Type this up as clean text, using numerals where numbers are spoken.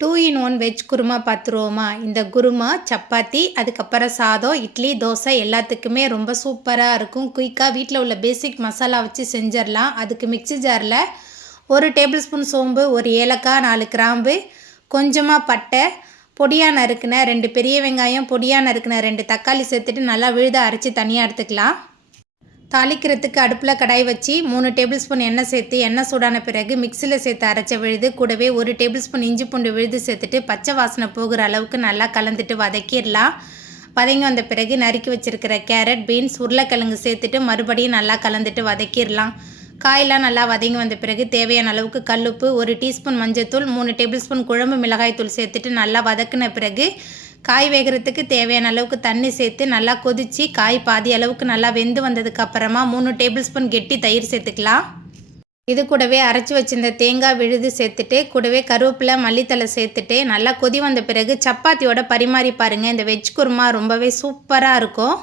2 in 1 veg kurma பார்த்துருவோமா? இந்த குருமா சப்பாத்தி, அதுக்கப்புறம் சாதம், இட்லி, தோசை எல்லாத்துக்குமே ரொம்ப சூப்பராக இருக்கும். குயிக்காக வீட்டில் உள்ள பேசிக் மசாலா வச்சு செஞ்சிடலாம். அதுக்கு மிக்ஸி ஜாரில் 1 டேபிள் ஸ்பூன் சோம்பு, 1 ஏலக்காய், 4 கிராம்பு, கொஞ்சமாக பட்டை, பொடியாக நறுக்கின 2 பெரிய வெங்காயம், பொடியாக நறுக்கின 2 தக்காளி சேர்த்துட்டு நல்லா விழுத அரைச்சி தனியாக எடுத்துக்கலாம். தாளிக்கிறதுக்கு அடுப்பில் கடாய் வச்சு 3 டேபிள் ஸ்பூன் எண்ணெய் சேர்த்து எண்ணெய் சூடான பிறகு மிக்சியில் சேர்த்து அரைச்ச விழுது கூடவே 1 டேபிள் ஸ்பூன் இஞ்சி பூண்டு விழுது சேர்த்துட்டு பச்சை வாசனை போகிற அளவுக்கு நல்லா கலந்துட்டு வதக்கிடலாம். வதங்கி வந்த பிறகு நறுக்கி வச்சுருக்கிற கேரட், பீன்ஸ், உருளைக்கிழங்கு சேர்த்துட்டு மறுபடியும் நல்லா கலந்துட்டு வதக்கிடலாம். காயெல்லாம் நல்லா வதங்கி வந்த பிறகு தேவையான அளவுக்கு கல்லுப்பு, 1 டீஸ்பூன் மஞ்சள்தூள், 3 டேபிள் ஸ்பூன் குழம்பு மிளகாய் தூள் சேர்த்துட்டு நல்லா வதக்கின பிறகு காய் வேகிறதுக்கு தேவையான அளவுக்கு தண்ணி சேர்த்து நல்லா கொதித்து காய் பாதி அளவுக்கு நல்லா வெந்து வந்ததுக்கு அப்புறமா 3 டேபிள் ஸ்பூன் கெட்டி தயிர் சேர்த்துக்கலாம். இது கூடவே அரைச்சி வச்சிருந்த தேங்காய் விழுது சேர்த்துட்டு கூடவே கருவேப்பிலை, மல்லித்தலை சேர்த்துட்டு நல்லா கொதி வந்த பிறகு சப்பாத்தியோட பரிமாறி பாருங்கள். இந்த வெஜ் குருமா ரொம்பவே சூப்பராக இருக்கும்.